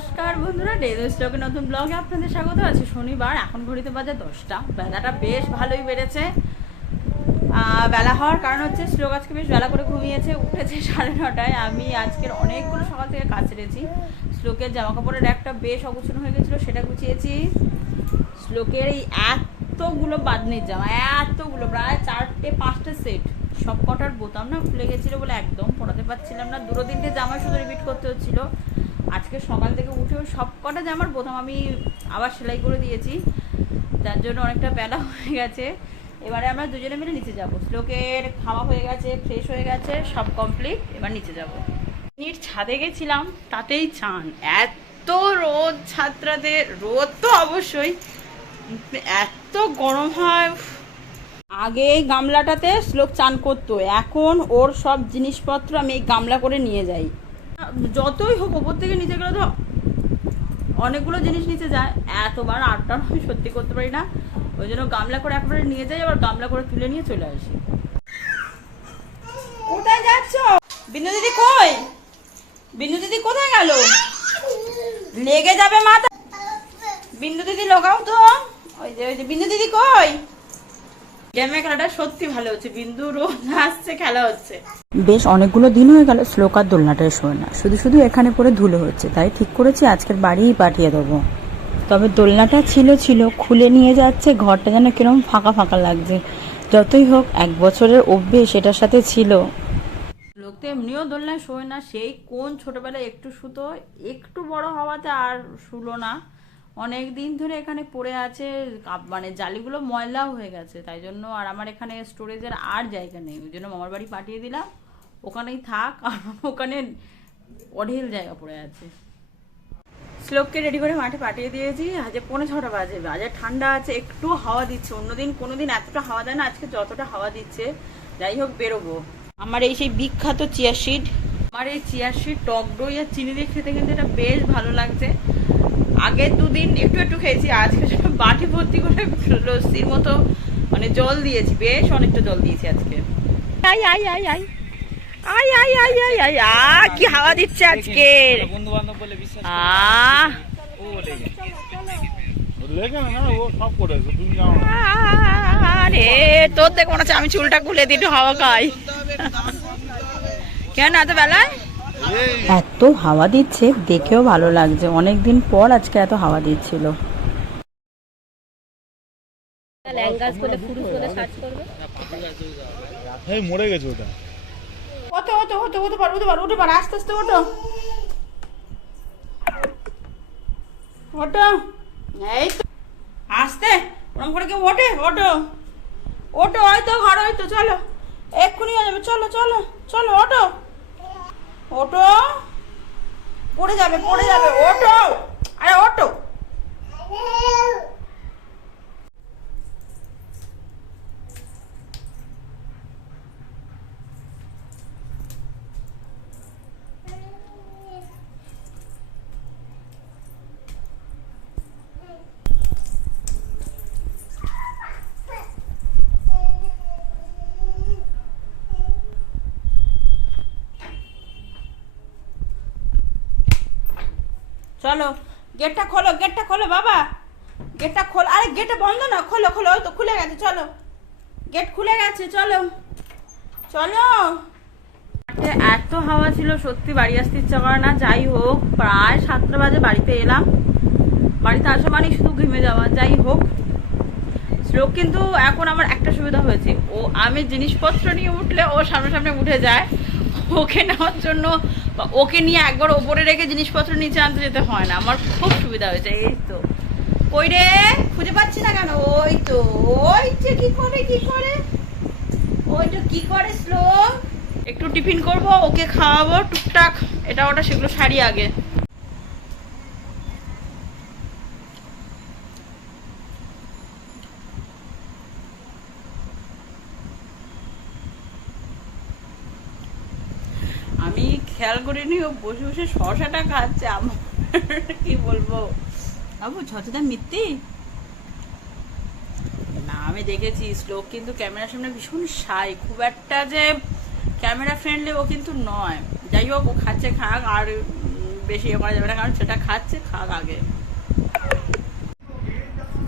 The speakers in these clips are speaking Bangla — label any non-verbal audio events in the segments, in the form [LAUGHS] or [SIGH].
নমস্কার বন্ধুরা ডেলি স্টকে নতুন ব্লগে আপনাদের স্বাগত। আছে শনিবার, এখন ঘড়িতে বাজে দশটা। বেলাটা বেশ ভালোই বেড়েছে। বেলা হওয়ার কারণ হচ্ছে শ্লোক আজকে বেশ বেলা করে ঘুমিয়েছে, উঠেছে [LAUGHS] সাড়ে নটায়। আমি আজকের অনেকগুলো সকাল থেকে কাজ ছেড়েছি শ্লোকের জামা কাপড়ের একটা বেশ অগুছানো হয়ে গেছিল, সেটা গুছিয়েছি। শ্লোকের এই এতগুলো বাদনির জামা, এতগুলো, প্রায় চারটে, পাঁচটা সেট সব কটার বোতাম না খুলে গেছিল বলে একদম পড়াতে পারছিলাম না। দুটো তিনটে জামা শুধু রিপিট করতে হচ্ছিল। আজকে সকাল থেকে উঠেও সব কটা জামার বোতাম আমি আবার সেলাই করে দিয়েছি। যার জন্য অনেকটা বেলা হয়ে গেছে। এবারে আমরা দুজনে মিলে নিচে যাব। শ্লোকের খাওয়া হয়ে গেছে ফ্রেশ হয়ে গেছে, সব কমপ্লিট এবার নিচে যাব। নির ছাদে গেছিলাম, তাতেই চান। এত রোদ ছাত্রাতে, রোদ তো অবশ্যই। এত গরম হয় আগে গামলাটাতে শ্লোক চান করতো, এখন ওর সব জিনিসপত্র আমি এই গামলা করে নিয়ে যাই। যতই হোক, ওপর থেকে নিচে গেলে তো অনেকগুলো জিনিস নিচে যায়। এতবার আটটা আমি সত্যি করতে পারি না। ওই জন্য গামলা করে একবারে নিয়ে যাই, আবার গামলা করে তুলে নিয়ে চলে আসি। কোথায় যাচ্ছ? বিন্দু দিদি কই? বিন্দু দিদি কোথায় গেল? লেগে যাবে মাথা। বিন্দু দিদি লাগাও তো। ওই যে ওই যে, বিন্দু দিদি কই? গেমে খেলাটা সত্যি ভালো হচ্ছে। বিন্দু রোজ আসছে খেলা হচ্ছে। বেশ অনেকগুলো দিন হয়ে গেল শ্লোকার দোলনাটায় শোয় না। শুধু শুধু এখানে পরে ধুলো হচ্ছে। তাই ঠিক করেছি আজকের বাড়িই পাঠিয়ে দেবো। তবে দোলনাটা ছিল ছিল। খুলে নিয়ে যাচ্ছে ঘরটা যেন কিরম ফাঁকা ফাঁকা লাগছে। যতই হোক এক বছরের অভ্যেস এটার সাথে ছিল। লোক তো এমনিও দোলনায় শোয় না। সেই কোন ছোটবেলায় একটু শুতো একটু বড় হওয়াতে আর শুলো না। অনেক দিন ধরে এখানে পড়ে আছে কাপ- মানে জালিগুলো ময়লাও হয়ে গেছে তাই জন্য আর আমার এখানে স্টোরেজের আর জায়গা নেই ওই জন্য মামার বাড়ি পাঠিয়ে দিলাম ওখানেই থাক আর ওখানে অঢেল জায়গা পড়ে আছে। শ্লোককে রেডি করে মাঠে পাঠিয়ে দিয়েছি আজকে পৌনে ছটা বাজে বাজে ঠান্ডা আছে একটু হাওয়া দিচ্ছে অন্যদিন কোনোদিন এতটা হাওয়া দেয় না আজকে যতটা হাওয়া দিচ্ছে যাই হোক বেরোবো। আমার এই সেই বিখ্যাত চিয়া সিড আমার এই চিয়া সিড টক দই আর চিনি দিয়ে খেতে কিন্তু এটা বেশ ভালো লাগছে। আগের দুদিন একটু একটু খেয়েছি, আজকে বাটি ভর্তি করে লস্যির মতো মানে জল দিয়েছি, বেশ অনেকটা জল দিয়েছি আজকে। আই আই আই আই আই আই আই আই আই, আ, কি হাওয়া দিচ্ছে না আরে, তোর আমি চুলটা খুলে একটু হাওয়া খাই। কেন এত বেলায়? এত হাওয়া দিচ্ছে দেখেও ভালো লাগছে। অনেক দিন পর আজকে এত হাওয়া দিচ্ছিল। মরে গেছে ওটা। ওতো ওতো ওতো ওতো পার ওতো পার ওটো পার আস্তে আস্তে ওটো ওটো এই তো। আস্তে ওরকম করে কেউ ওঠে? ওটো ওটো হয়তো ঘর হয়তো চলো। এক্ষুনি হয়ে যাবে চলো চলো চলো ওটো ওটো পড়ে যাবে পড়ে যাবে ওটো আরে ওটো চলো গেটটা খোলো গেটটা খোলো বাবা। গেটটা খোলো, আরে গেটটা বন্ধ না, খোলো খোলো, ওই তো খুলে গেছে, চলো। গেট খুলে গেছে, চলো। চলো। এত হাওয়া ছিল, সত্যি বাড়ি আসতে ইচ্ছা করে না। যাই হোক, প্রায় সাতটা বাজে বাড়িতে এলাম। বাড়িতে আসা মানে শুধু ঘেমে যাওয়া, যাই হোক। শ্লোক কিন্তু এখন আমার একটা সুবিধা হয়েছে। ও, আমি জিনিসপত্র নিয়ে উঠলে ও সামনে সামনে উঠে যায়। ওকে নেওয়ার জন্য ওকে নিয়ে একবার ওপরে রেখে জিনিসপত্র নিচে আনতে যেতে হয় না। আমার খুব সুবিধা হয়েছে, এই তো। ওই রে? খুঁজে পাচ্ছি না কেন? ওই তো, ওই যে কি করে কি করে? ওই তো কি করে, স্লো? একটু টিফিন করব, ওকে খাওয়াবো, টুকটাক। এটা ওটা, সেগুলো সারি আগে আমি খেয়াল করিনি, ও বসে বসে শশাটা খাচ্ছে আমার। কি বলব? বাবু ছচদা মিথ্যি? না, আমি দেখেছি, শ্লোক কিন্তু ক্যামেরার সামনে ভীষণ সাই খুব একটা যে ক্যামেরা ফ্রেন্ডলি ও কিন্তু নয়। যাই হোক, ও খাচ্ছে, খাক, আর বেশি ইয়ে করা যাবে না, কারণ সেটা খাচ্ছে, খাক আগে।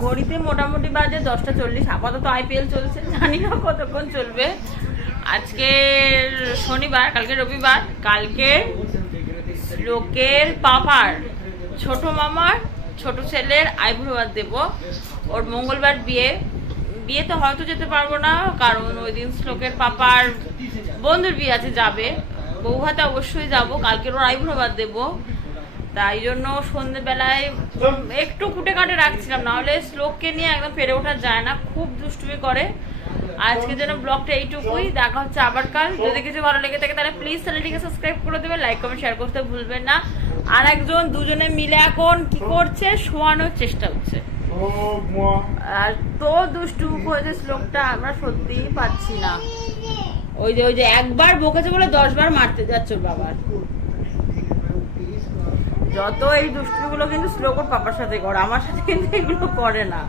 ঘড়িতে মোটামুটি বাজে দশটা চল্লিশ। আপাতত আইপিএল চলছে, জানি না কতক্ষণ চলবে। আজকে শনিবার, কালকে রবিবার, কালকে লোকের পাপার, ছোট মামার, ছোট ছেলের আইব্রোবার দেব। ওর মঙ্গলবার বিয়ে। বিয়েতে হয়তো যেতে পারব না, কারণ ওই দিন শ্লোকের পাপার বন্ধুর বিয়ে আছে, যাবে। বৌভাতে অবশ্যই যাব কালকের ওর আইব্রোবার দেবো। তাই জন্য সন্ধেবেলায় একটু কুটে কাটে রাখছিলাম, নাহলে শ্লোককে নিয়ে একদম পেরে ওঠা যায় না, খুব দুষ্টুমি করে। আজকের জন্য ব্লগটা এইটুকুই, দেখা হচ্ছে আবার কাল। যদি কিছু ভালো লেগে থাকে, তাহলে প্লিজ চ্যানেলটিকে সাবস্ক্রাইব করে দেবে লাইক কমেন্ট শেয়ার করতে ভুলবেন না। আর একজন দুজনে মিলে এখন কি করছে? শোয়ানোর চেষ্টা হচ্ছে আর তো দুষ্টু হয়েছে শ্লোকটা, আমরা সত্যিই পাচ্ছি না। ওই যে ওই যে, একবার বকেছে বলে দশ বার মারতে যাচ্ছে বাবার। যত এই দুষ্টুগুলো কিন্তু শ্লোকর পাপার সাথে করে, আমার সাথে কিন্তু এগুলো করে না।